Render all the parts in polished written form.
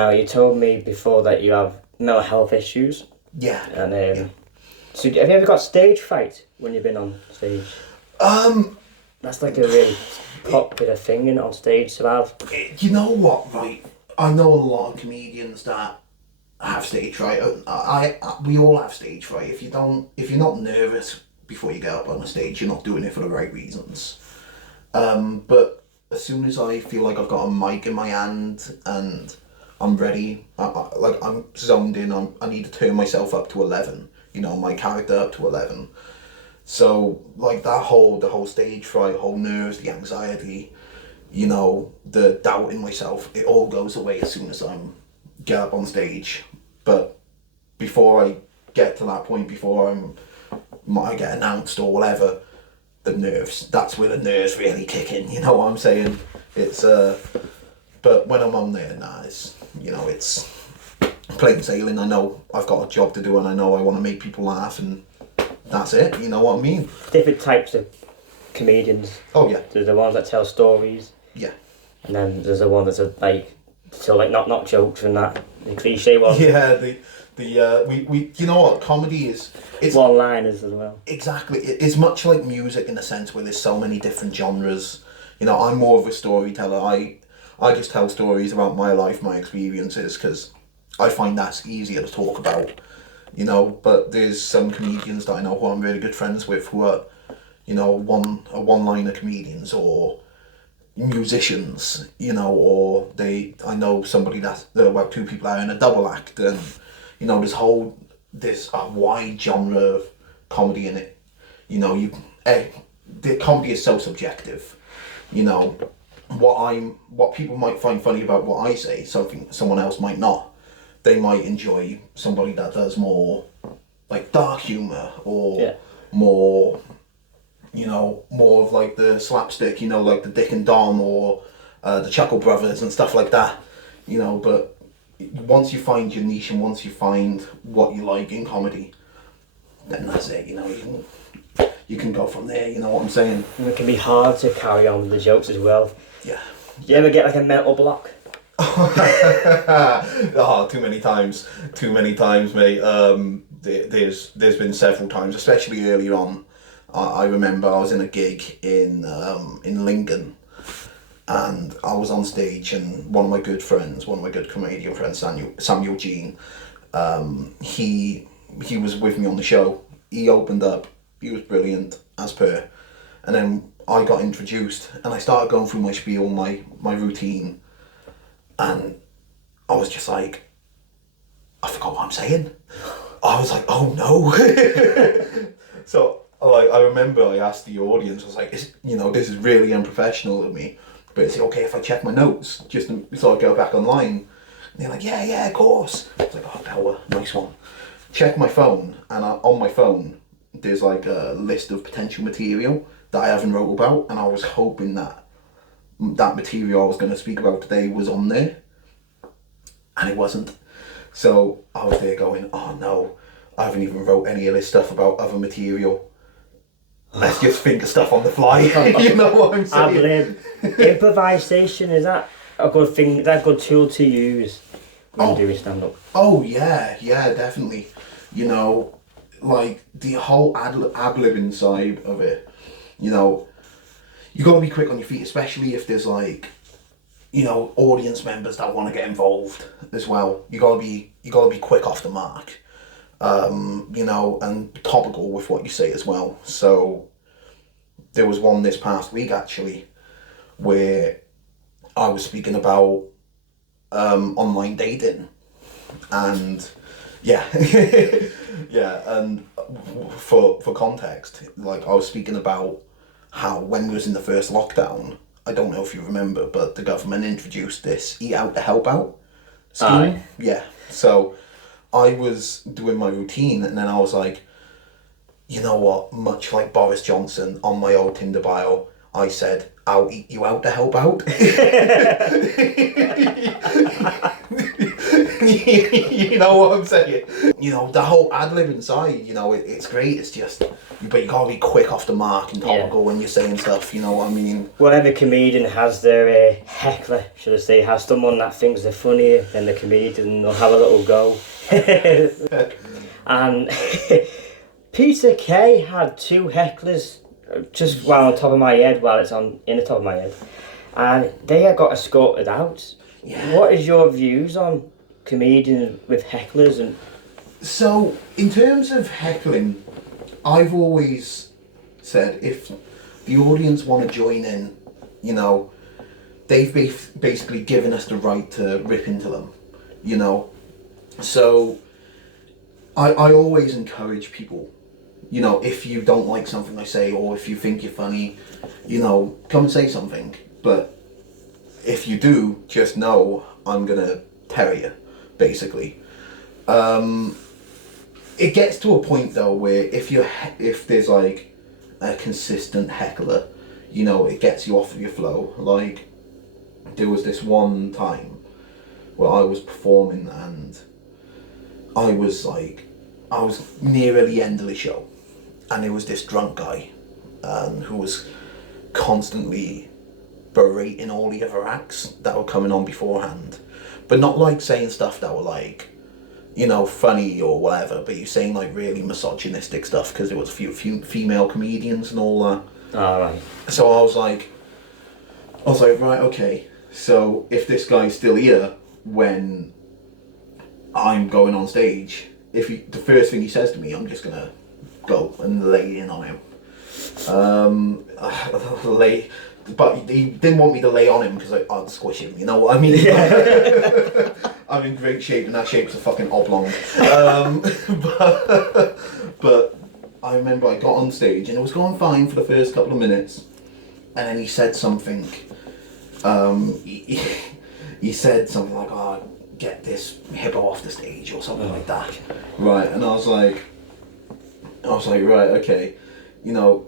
Now, you told me before that you have mental health issues. Yeah. And yeah. So have you ever got stage fright when you've been on stage? That's like a really popular thing on stage to have. You know what, right? I know a lot of comedians that have stage fright. We all have stage fright. If you're not nervous before you get up on the stage, you're not doing it for the right reasons. But as soon as I feel like I've got a mic in my hand and I'm ready, I'm zoned in. I need to turn myself up to 11. My character up to 11. So the whole stage fright, whole nerves, the anxiety, the doubt in myself, it all goes away as soon as I get up on stage. But before I get to that point, before I get announced or whatever, the nerves, that's where the nerves really kick in, you know what I'm saying? It's but when I'm on there, it's plain sailing. I know I've got a job to do and I know I want to make people laugh, and that's it, you know what I mean? Different types of comedians. Oh yeah. There's the ones that tell stories. Yeah. And then there's the ones that are not jokes and that, the cliche ones. Yeah, we you know what, comedy is, it's one-liners as well. Exactly. It's much like music in a sense where there's so many different genres. I'm more of a storyteller. I just tell stories about my life, my experiences, because I find that's easier to talk about. But there's some comedians that I know who I'm really good friends with who are, one-liner comedians or musicians, or I know somebody two people are in a double act, and there's a wide genre of comedy in it. The comedy is so subjective. What people might find funny about what I say, something someone else might not. They might enjoy somebody that does more dark humour or more, more of the slapstick, the Dick and Dom or the Chuckle Brothers and stuff like that. But once you find your niche and once you find what you like in comedy, then that's it. You can go from there. You know what I'm saying? And it can be hard to carry on with the jokes as well. Yeah. Do you ever get a mental block? Oh, too many times, mate. There's been several times, especially earlier on. I remember I was in a gig in Lincoln, and I was on stage, and one of my good comedian friends, Samuel Jean, he was with me on the show. He opened up. He was brilliant, as per, and then I got introduced, and I started going through my spiel, my routine. And I was just like, I forgot what I'm saying. I was like, oh no. So I remember I asked the audience, I was like, this is really unprofessional of me, but is it okay if I check my notes just so I go back online? And they're like, yeah, of course. I was like, oh, power, nice one. Check my phone, and on my phone, there's a list of potential material that I haven't wrote about, and I was hoping that material I was going to speak about today was on there, and it wasn't. So I was there going, oh no, I haven't even wrote any of this stuff about other material. Let's just think of stuff on the fly. You know what I'm saying? Improvisation, is that a good thing? Is that a good tool to use when doing stand-up? Oh yeah, definitely. The whole ad-libbing side of it, you got to be quick on your feet, especially if there's audience members that want to get involved as well. You got to be quick off the mark, and topical with what you say as well. So there was one this past week actually where I was speaking about online dating, and and for context, I was speaking about how when we was in the first lockdown, I don't know if you remember, but the government introduced this Eat Out to Help Out scheme. Aye. Yeah. So I was doing my routine, and then I was like, you know what, much like Boris Johnson on my old Tinder bio, I said, I'll eat you out to help out. You know what I'm saying? You know, the whole ad-lib inside, you know, it's great. It's just, but you gotta be quick off the mark and topical when you're saying stuff, you know what I mean? Well, every comedian has their heckler, should I say, has someone that thinks they're funnier than the comedian, and they'll have a little go. And Peter Kay had 2 hecklers, just on top of my head, while it's in the top of my head, and they had got escorted out. Yeah. What is your views on comedians with hecklers? And so, in terms of heckling, I've always said if the audience want to join in, you know, they've basically given us the right to rip into them, you know. So, I always encourage people, you know, if you don't like something I say, or if you think you're funny, you know, come and say something. But if you do, just know I'm gonna tear you, basically. It gets to a point though where if there's like a consistent heckler, you know, it gets you off of your flow. Like, there was this one time where I was performing and I was near the end of the show, and there was this drunk guy who was constantly berating all the other acts that were coming on beforehand, but not like saying stuff that were like, you know, funny or whatever, but he was saying like really misogynistic stuff because there was a few female comedians and all that. Oh, right. So I was like, right, okay, so if this guy's still here when I'm going on stage, the first thing he says to me, I'm just gonna go and lay in on him. But he didn't want me to lay on him because I'd squish him, you know what I mean? Yeah. I'm in great shape, and that shape's a fucking oblong. But I remember I got on stage and it was going fine for the first couple of minutes, and then he said something. He said something like, "Oh, get this hippo off the stage," or something like that. Right, and I was like, right, okay, you know.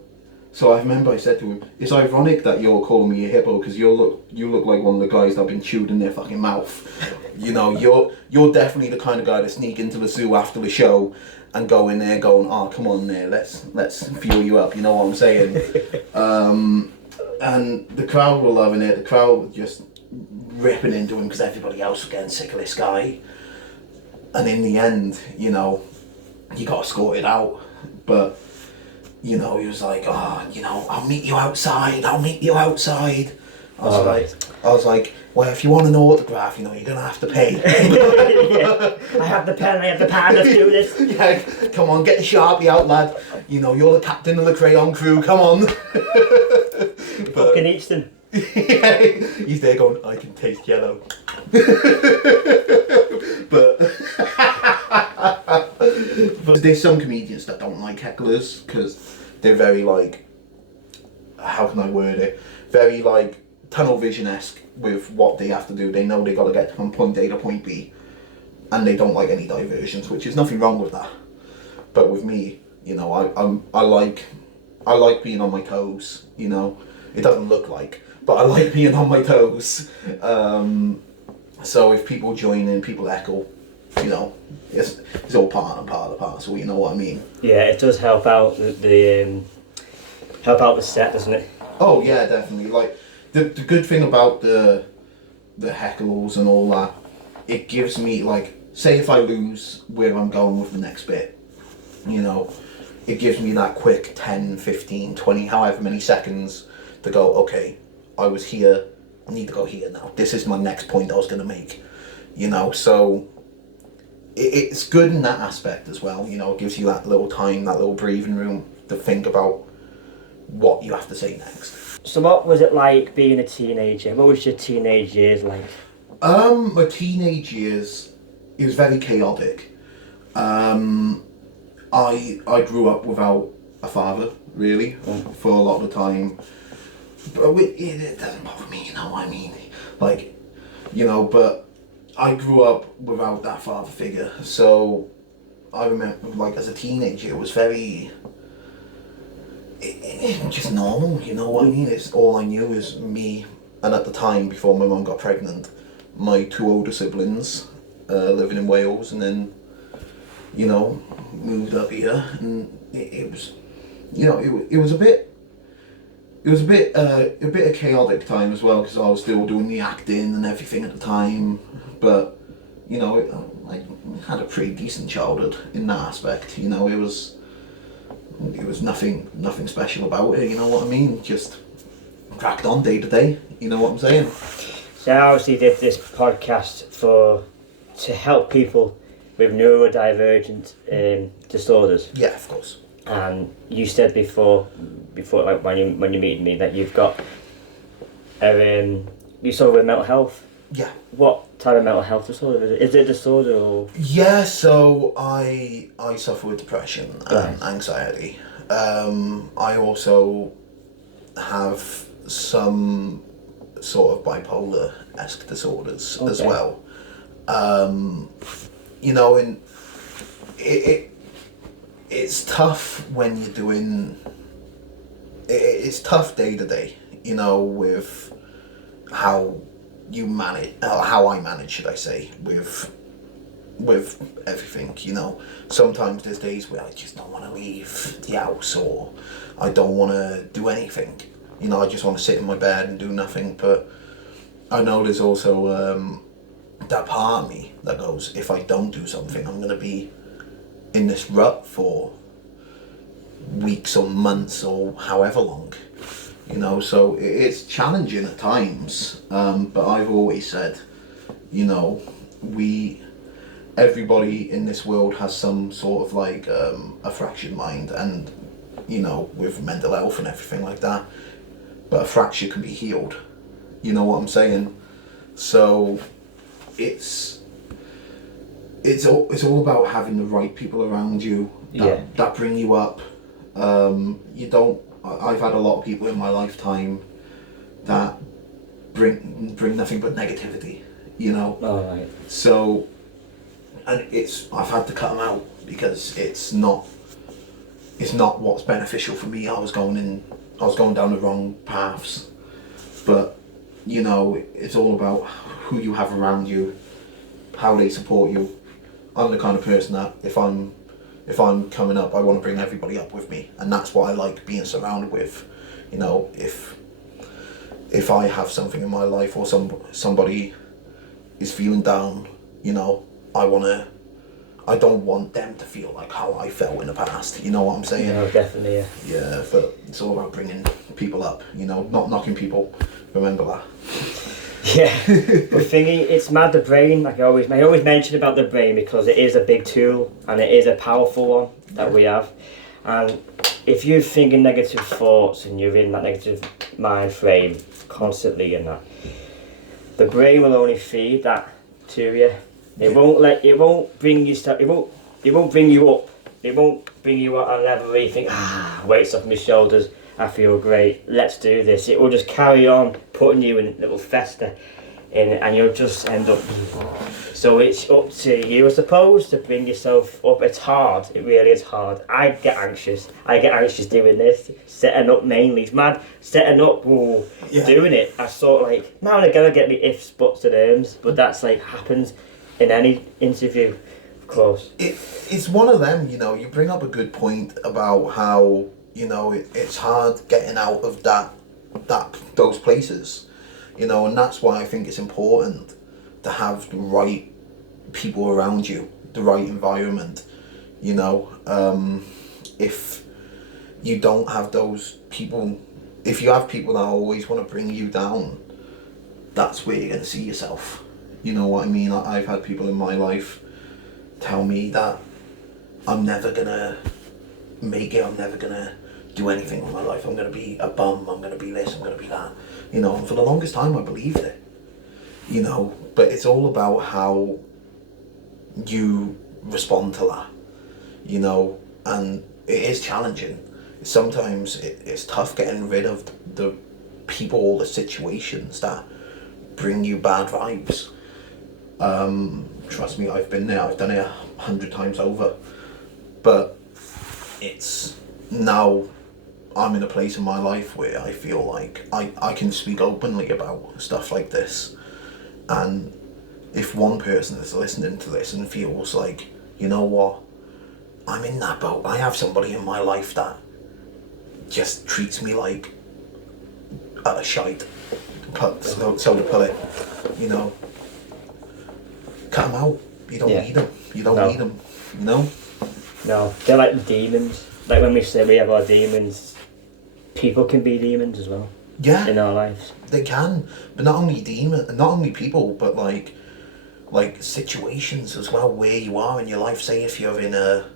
So I remember I said to him, "It's ironic that you're calling me a hippo because you look like one of the guys that have been chewed in their fucking mouth. You know, you're definitely the kind of guy to sneak into the zoo after the show and go in there going, oh, come on there, let's fuel you up." You know what I'm saying? And the crowd were loving it. The crowd was just ripping into him because everybody else was getting sick of this guy. And in the end, you know, he got escorted out, but. You know, he was like, "Oh, you know, I'll meet you outside. I was like, well, if you want an autograph, you know, you're gonna have to pay." Yeah. I have the pen. I have the pad. Let's do this. Yeah, come on, get the Sharpie out, lad. You know, you're the captain of the crayon crew. Come on. Fucking eats them. Yeah, he's there going, "I can taste yellow." But there's some comedians that don't like hecklers because they're very like, how can I word it? Very like tunnel vision-esque with what they have to do. They know they got to get from point A to point B, and they don't like any diversions, which is nothing wrong with that. But with me, you know, I like being on my toes. You know, it doesn't look like, but I like being on my toes. So if people join in, people heckle, you know, it's all part of the parcel. You know what I mean? Yeah, it does help out the set, doesn't it? Oh yeah, definitely. Like the good thing about the heckles and all that, it gives me, like, say if I lose where I'm going with the next bit, you know, it gives me that quick 10, 15, 20, however many seconds to go, okay, I was here, I need to go here now. This is my next point I was going to make, you know, so it's good in that aspect as well, you know, it gives you that little time, that little breathing room to think about what you have to say next. So what was it like being a teenager? What was your teenage years like? My teenage years, it was very chaotic. I grew up without a father, really, for a lot of the time. But it doesn't bother me, you know what I mean? Like, you know, but I grew up without that father figure. So I remember, like, as a teenager, it was very... It was just normal, you know what I mean? It's all I knew is me, and at the time, before my mum got pregnant, my two older siblings, living in Wales, and then, you know, moved up here, and it was, you know, it was a bit a chaotic time as well, because I was still doing the acting and everything at the time, but, you know, I had a pretty decent childhood in that aspect. You know, it was nothing special about it. You know what I mean? Just cracked on day to day. You know what I'm saying? So I obviously did this podcast to help people with neurodivergent disorders. Yeah, of course. And you said before, like when you meet me, that you've got you suffer with mental health. Yeah. What type of mental health disorder is it? Is it a disorder or? Yeah, so I suffer with depression and anxiety. I also have some sort of bipolar-esque disorders as well. You know, and it's tough when you're doing. It's tough day to day, you know, with how you manage, how I manage, should I say, with everything. You know, sometimes there's days where I just don't want to leave the house, or I don't want to do anything. You know, I just want to sit in my bed and do nothing. But I know there's also that part of me that goes, if I don't do something, I'm going to be in this rut for weeks or months or however long. You know, so it's challenging at times, but I've always said, you know, everybody in this world has some sort of like a fractured mind, and, you know, with mental health and everything like that, but a fracture can be healed. You know what I'm saying? So it's all about having the right people around you that bring you up. I've had a lot of people in my lifetime that bring nothing but negativity, you know. Oh, right. So, and I've had to cut them out because it's not what's beneficial for me. I was going down the wrong paths, but, you know, it's all about who you have around you, how they support you. I'm the kind of person that if I'm coming up, I want to bring everybody up with me, and that's what I like being surrounded with. You know, if I have something in my life, or somebody is feeling down, you know, I don't want them to feel like how I felt in the past. You know what I'm saying? No, definitely, yeah. Yeah, but it's all about bringing people up. You know, not knocking people. Remember that. Yeah, but thingy, it's mad, the brain, like I always mention about the brain, because it is a big tool and it is a powerful one that we have. And if you're thinking negative thoughts and you're in that negative mind frame constantly, and that, the brain will only feed that to you. It won't bring you stuff. It won't bring you up. It won't bring you at a level where you think, weights off my shoulders, I feel great, let's do this. It will just carry on putting you in a little fester, and you'll just end up. So it's up to you, I suppose, to bring yourself up. It's hard, it really is hard. I get anxious doing this, setting up mainly. It's mad, setting up, doing it. I sort of like, now and again I get the ifs, buts and ums, but that's like happens in any interview, of course. It's one of them, you know, you bring up a good point about how, you know, it's hard getting out of those places, you know, and that's why I think it's important to have the right people around you, the right environment, you know. If you don't have those people, if you have people that always want to bring you down, that's where you're going to see yourself. You know what I mean? I've had people in my life tell me that I'm never going to make it, I'm never going to do anything with my life, I'm going to be a bum, I'm going to be this, I'm going to be that. You know, and for the longest time I believed it. You know, but it's all about how you respond to that. You know, and it is challenging. Sometimes it's tough getting rid of the people, the situations that bring you bad vibes. Trust me, I've been there, I've done it 100 times over. But it's now I'm in a place in my life where I feel like I can speak openly about stuff like this, and if one person is listening to this and feels like, you know what, I'm in that boat. I have somebody in my life that just treats me like a shite. So to put it, you know, cut them out. You don't need them. You don't need them. You know. No, they're like the demons. Like when we say we have our demons, people can be demons as well. Yeah. In our lives. They can, but not only people, but like situations as well where you are in your life. Say if you're in a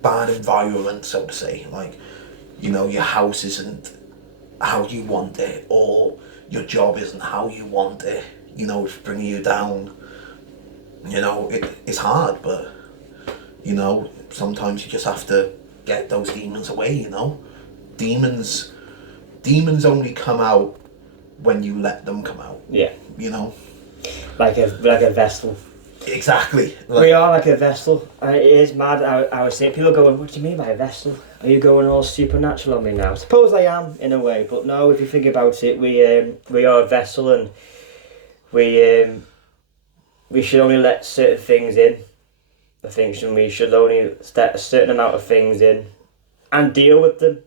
bad environment, so to say, like, you know, your house isn't how you want it, or your job isn't how you want it, you know, it's bringing you down. You know, it's hard, but, you know, sometimes you just have to get those demons away, you know. Demons only come out when you let them come out. Yeah. You know? Like a vessel. Exactly. We are like a vessel. And it is mad. I was saying, people going, what do you mean by a vessel? Are you going all supernatural on me now? Suppose I am, in a way, but no, if you think about it, we are a vessel, and we should only let certain things in. I think we should only let a certain amount of things in and deal with them.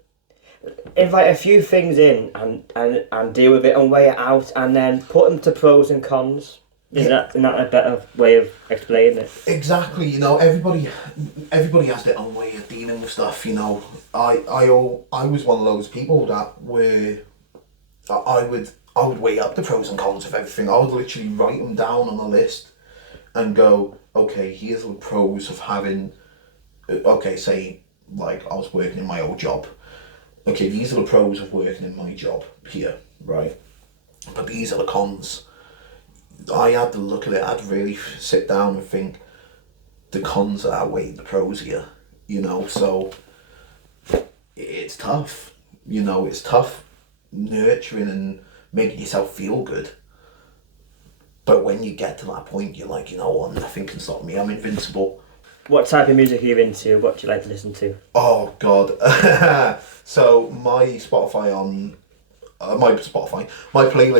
Invite a few things in and deal with it and weigh it out, and then put them to pros and cons. Isn't that a better way of explaining it? Exactly. You know, everybody has their own way of dealing with stuff. You know, I was one of those people that I would weigh up the pros and cons of everything. I would literally write them down on a list and go, okay, here's the pros of having. Okay, say like I was working in my old job. Okay, these are the pros of working in my job here, right? But these are the cons. I had to look at it. I'd really sit down and think the cons outweigh the pros here, you know. So it's tough, you know. It's tough nurturing and making yourself feel good. But when you get to that point, you're like, you know what, nothing can stop me. I'm invincible. What type of music are you into? What do you like to listen to? Oh God! So my playlist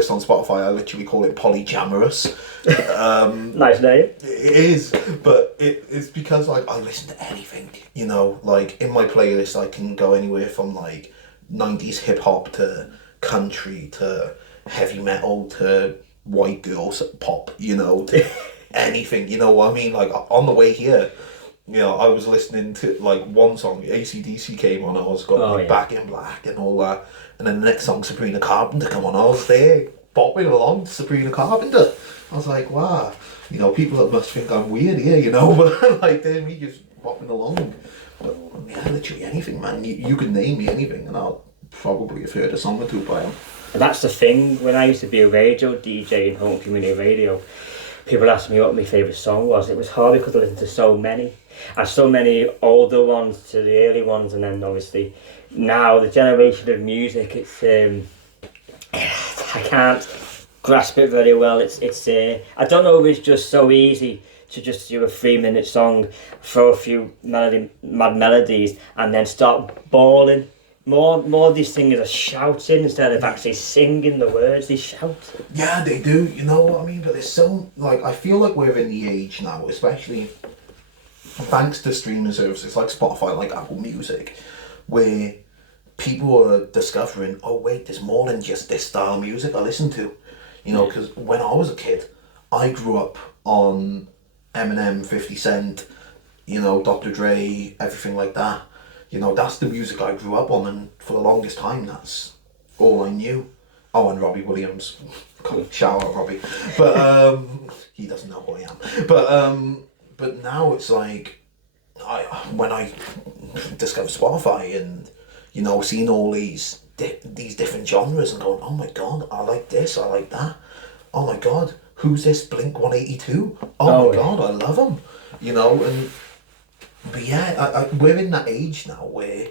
on Spotify, I literally call it Polyjamorous. Nice name. It is, but it's because like I listen to anything, you know. Like in my playlist, I can go anywhere from like 90s hip hop to country to heavy metal to white girls pop, you know, to anything. You know what I mean? Like on the way here, you know, I was listening to like one song, AC/DC came on, I was going Back in Black and all that, and then the next song, Sabrina Carpenter come on, I was there bopping along to Sabrina Carpenter. I was like, wow, you know, people that must think I'm weird here, you know, but like they're me just bopping along. But yeah, literally anything, man. You could name me anything and I'll probably have heard a song or two by them. And that's the thing, when I used to be a radio DJ in home community radio, people asked me what my favourite song was. It was hard because I listened to so many. And so many older ones to the early ones, and then obviously now the generation of music, it's I can't grasp it very well. It's I don't know if it's just so easy to just do a 3-minute song, throw a few mad melodies, and then start bawling. More of these singers are shouting instead of actually singing the words. They shout. Yeah, they do. You know what I mean? But there's so like I feel like we're in the age now, especially thanks to streaming services like Spotify, like Apple Music, where people are discovering, oh wait, there's more than just this style of music I listen to. You know, because when I was a kid, I grew up on Eminem, 50 Cent, you know, Dr. Dre, everything like that. You know, that's the music I grew up on, and for the longest time, that's all I knew. Oh, and Robbie Williams. Shout out Robbie. But he doesn't know who I am. But now it's like, when I discovered Spotify and, you know, seeing all these different genres and going, oh my God, I like this, I like that. Oh my God, who's this Blink 182? Oh my God, I love them. You know, but yeah, we're in that age now where,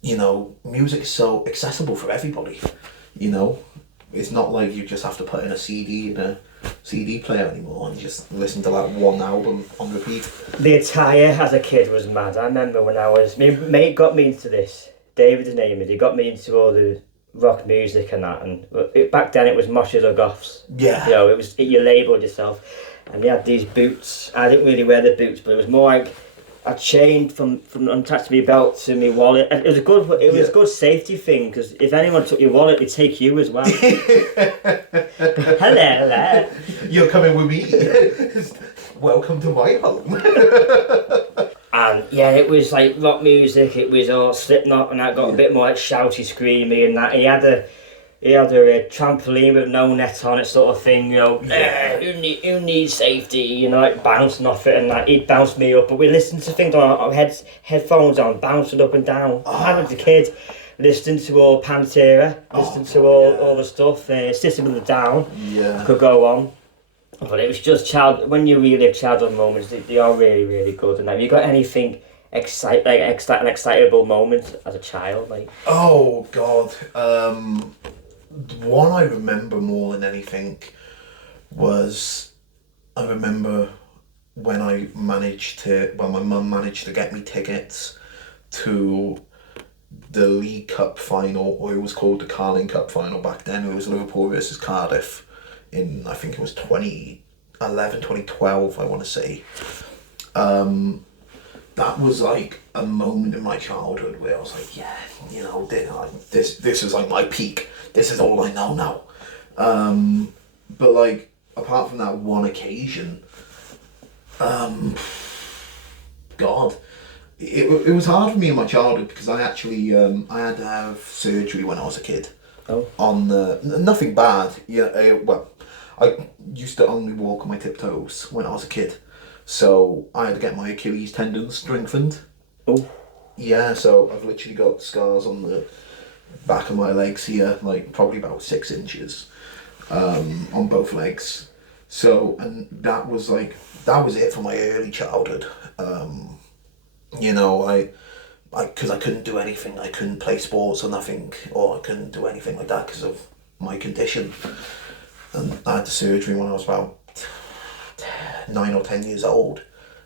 you know, music is so accessible for everybody. You know, it's not like you just have to put in a CD in a CD player anymore and just listen to like one album on repeat. The attire as a kid was mad. I remember when my mate got me into this. David, his name is. He got me into all rock music and that, and back then it was moshes or goths. Yeah. You know, you labelled yourself, and you had these boots. I didn't really wear the boots, but it was more like a chain from attached to my belt to my wallet. It was a good safety thing, because if anyone took your wallet, they'd take you as well. Hello. You're coming with me. Welcome to my home. And yeah, it was like rock music. It was all Slipknot, and that got a bit more like shouty, screamy, and that. He had a trampoline with no net on it, sort of thing. You know, who needs safety? You know, like bouncing off it, and that. He'd bounce me up. But we listened to things on our headphones on, bouncing up and down. I was a kid, listening to all Pantera, listening to all the stuff. System of a Down. Yeah. Could go on. But it was just when you relive childhood moments, they are really, really good. And have you got anything an excitable moment as a child? Like, oh God, the one I remember more than anything was, I remember when my mum managed to get me tickets to the League Cup final, or it was called the Carling Cup final back then. It was Liverpool versus Cardiff. In, I think it was 2011, 2012, I want to say. That was like a moment in my childhood where I was like, yeah, you know, this is like my peak. This is all I know now. But like, apart from that one occasion, God, it was hard for me in my childhood, because I actually I had to have surgery when I was a kid. Oh. On nothing bad. Yeah, well, I used to only walk on my tiptoes when I was a kid, so I had to get my Achilles tendon strengthened. Oh. Yeah, so I've literally got scars on the back of my legs here, like probably about 6 inches, on both legs. So, and that was it for my early childhood. You know, because I couldn't do anything. I couldn't play sports or nothing, or I couldn't do anything like that because of my condition. And I had the surgery when I was about 9 or 10 years old.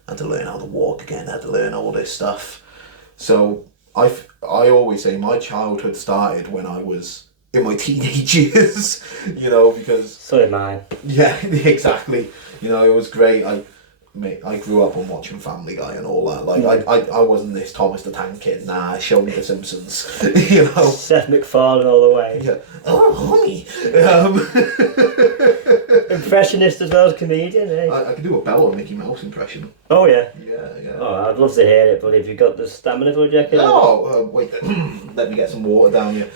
I had to learn how to walk again. I had to learn all this stuff. So I always say my childhood started when I was in my teenage years. You know, because so did mine. Yeah, exactly. You know, it was great. I grew up on watching Family Guy and all that. Like, I wasn't this Thomas the Tank Kid. Nah, show me The Simpsons. You know, Seth MacFarlane all the way. Yeah. Oh, honey. Impressionist as well as comedian, eh? I could do a Bella Mickey Mouse impression. Oh yeah. Yeah. Oh, I'd love to hear it, but if you've got the stamina for it, Jack. Oh, wait. Let me get some water down here.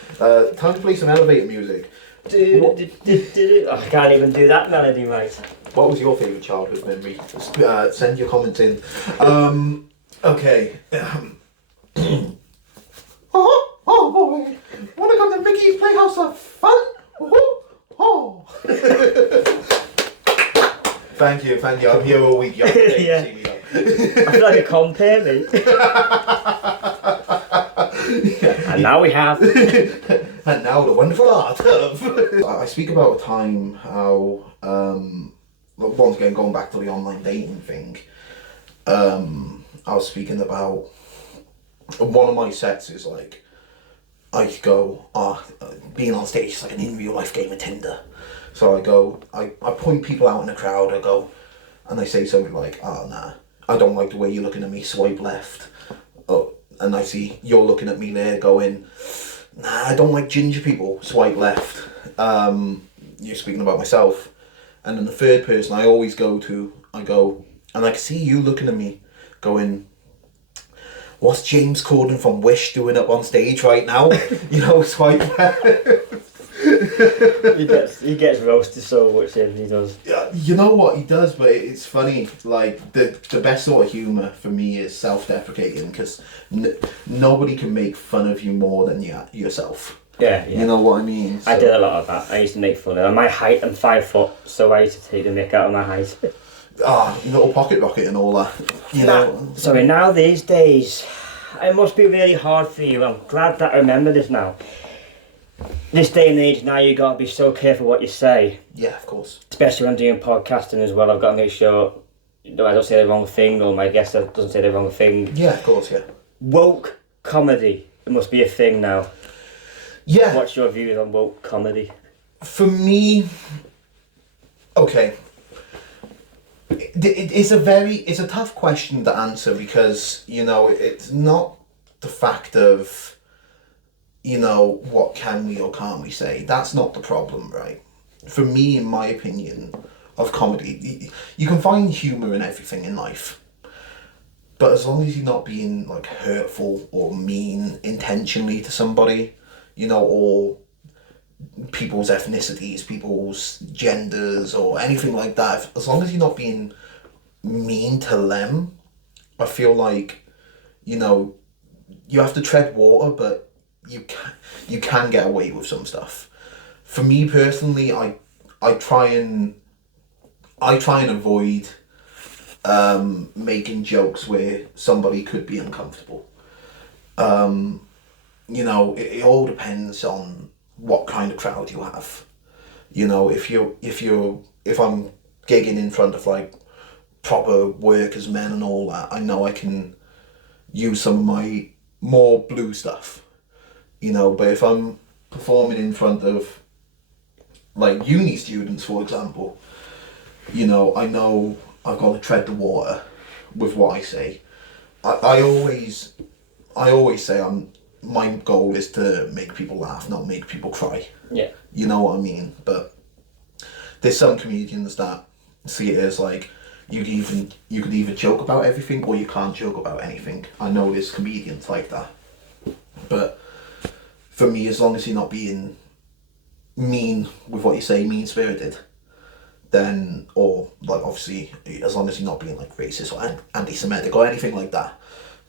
Time to play some elevator music. I can't even do that melody right. What was your favourite childhood memory? Send your comments in. Okay. Oh boy. Wanna come to Mickey's Playhouse of Fun? Oh. Thank you. I'm here all week. Yeah. See me though. I feel like a compare, mate. And now we have. And now the wonderful art of. I speak about a time how, once again going back to the online dating thing, I was speaking about one of my sets is like, I go, being on stage is like an in real life game of Tinder. So I go, I point people out in the crowd, I go, and they say something like, oh nah, I don't like the way you're looking at me, swipe left. Oh, and I see you're looking at me there going, nah, I don't like ginger people, swipe left. You're speaking about myself. And then the third person I always go to, I go, and I can see you looking at me going, what's James Corden from Wish doing up on stage right now? You know, swipe left. He gets roasted so much, he does. Yeah, you know what he does, but it's funny. Like the best sort of humour for me is self-deprecating, because nobody can make fun of you more than yourself. Yeah. You know what I mean? So. I did a lot of that. I used to make fun of my height. I'm 5 foot, so I used to take the mick out of my height. Little pocket rocket and all that. You know. Sorry, now these days, it must be really hard for you. I'm glad that I remember this now. This day and age now, you got to be so careful what you say. Yeah, of course. Especially when doing podcasting as well. I've got to make sure I don't say the wrong thing, or my guest doesn't say the wrong thing. Yeah, of course, yeah. Woke comedy. It must be a thing now. Yeah. What's your views on woke comedy? For me, okay. It's a tough question to answer because, you know, it's not the fact of, you know, what can we or can't we say. That's not the problem, right? For me, in my opinion, of comedy, you can find humour in everything in life. But as long as you're not being like hurtful or mean intentionally to somebody, you know, or people's ethnicities, people's genders, or anything like that, as long as you're not being mean to them, I feel like, you know, you have to tread water, but you can get away with some stuff. For me personally, I try and avoid making jokes where somebody could be uncomfortable. You know, it all depends on what kind of crowd you have. You know, if I'm gigging in front of like proper workers men and all that, I know I can use some of my more blue stuff. You know, but if I'm performing in front of like uni students, for example, you know I've got to tread the water with what I say. I always say my goal is to make people laugh, not make people cry. Yeah. You know what I mean? But there's some comedians that see it as like you could either joke about everything or you can't joke about anything. I know there's comedians like that. But for me, as long as you're not being mean with what you say, mean-spirited, then, or like obviously, as long as you're not being like racist or anti-Semitic or anything like that,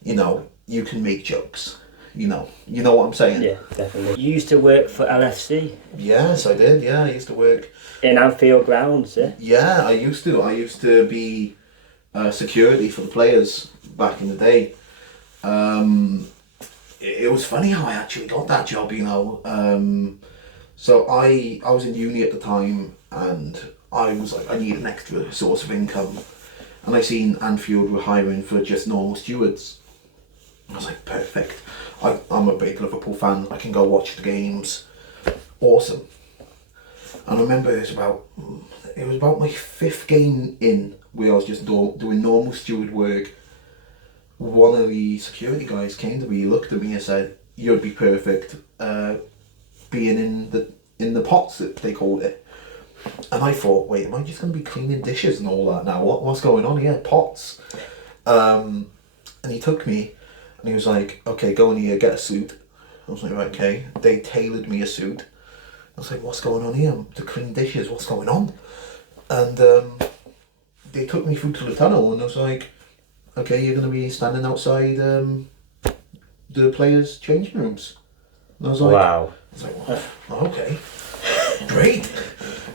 you know, you can make jokes. You know what I'm saying? Yeah, definitely. You used to work for LFC? Yes, I did. Yeah, I used to work in Anfield grounds. Yeah. Yeah, I used to be security for the players back in the day. It was funny how I actually got that job. You know, so I was in uni at the time, and I was like, I need an extra source of income, and I seen Anfield were hiring for just normal stewards. I was like, perfect. I'm a big Liverpool fan. I can go watch the games. Awesome. And I remember it was about my 5th game in where I was just doing normal steward work. One of the security guys came to me, looked at me and said, "You'd be perfect being in the pots," that they called it. And I thought, wait, am I just going to be cleaning dishes and all that now? What's going on here? Pots. And he took me and he was like, "Okay, go in here, get a suit." I was like, right, okay. They tailored me a suit. I was like, what's going on here? To clean dishes, what's going on? And they took me through to the tunnel and I was like, okay, you're going to be standing outside the players' changing rooms. And I was like, wow. I was like, well, okay, great.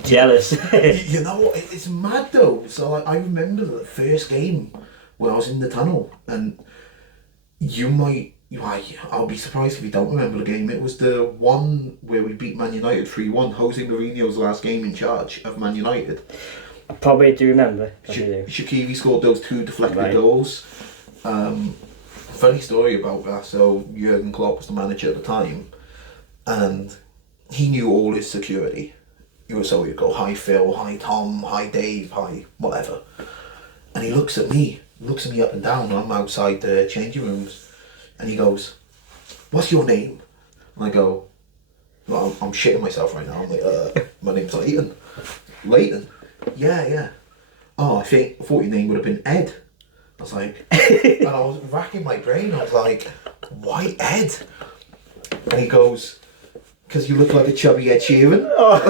Jealous. You know what, it's mad though. So I remember the first game where I was in the tunnel, and I'll be surprised if you don't remember the game. It was the one where we beat Man United 3-1. Jose Mourinho's last game in charge of Man United. I probably do remember. Shaqiri scored those 2 deflected goals. Funny story about that. So Jurgen Klopp was the manager at the time, and he knew all his security. So he'd go, "Hi Phil, hi Tom, hi Dave, hi whatever." And he looks at me up and down. I'm outside the changing rooms. And he goes, "What's your name?" And I go, well, I'm shitting myself right now. I'm like, my name's Leighton. Leighton? Yeah. Oh, I thought your name would have been Ed. I was like, and I was racking my brain. I was like, why Ed? And he goes, "Because you look like a chubby Ed Sheeran." Oh.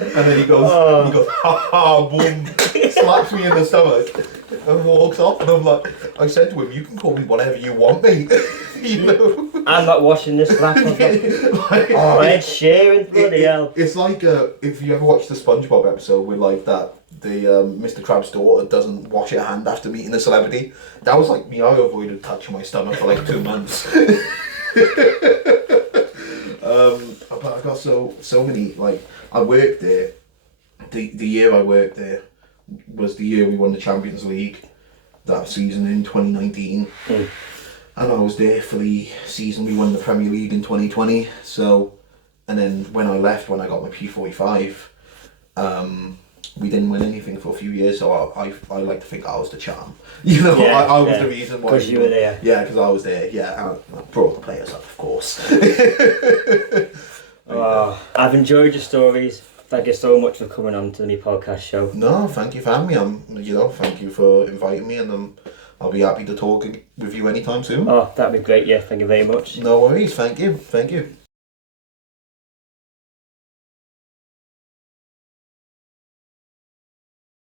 And then he goes, "Ha ha, boom," slaps me in the stomach and walks off. And I'm like, I said to him, "You can call me whatever you want, mate." You know? I'm not washing this slap off. Oh, Ed Sheeran, bloody hell. It's like if you ever watched the SpongeBob episode where like that, the Mr. Krabs' daughter doesn't wash her hand after meeting a celebrity. That was like me. I avoided touching my stomach for like 2 months. But I got so many, like, I worked there. The year I worked there was the year we won the Champions League that season in 2019. and I was there for the season we won the Premier League in 2020. So, and then when I left, when I got my P45, we didn't win anything for a few years. So I like to think I was the charm. You know, Yeah, I was the reason why. Because you were there. Yeah, because I was there. Yeah, and I brought the players up, of course. Oh, I've enjoyed your stories. Thank you so much for coming on to the podcast show. No, thank you for having me. Thank you for inviting me, and I'll be happy to talk with you anytime soon. Oh, that'd be great. Yeah, thank you very much. No worries. Thank you.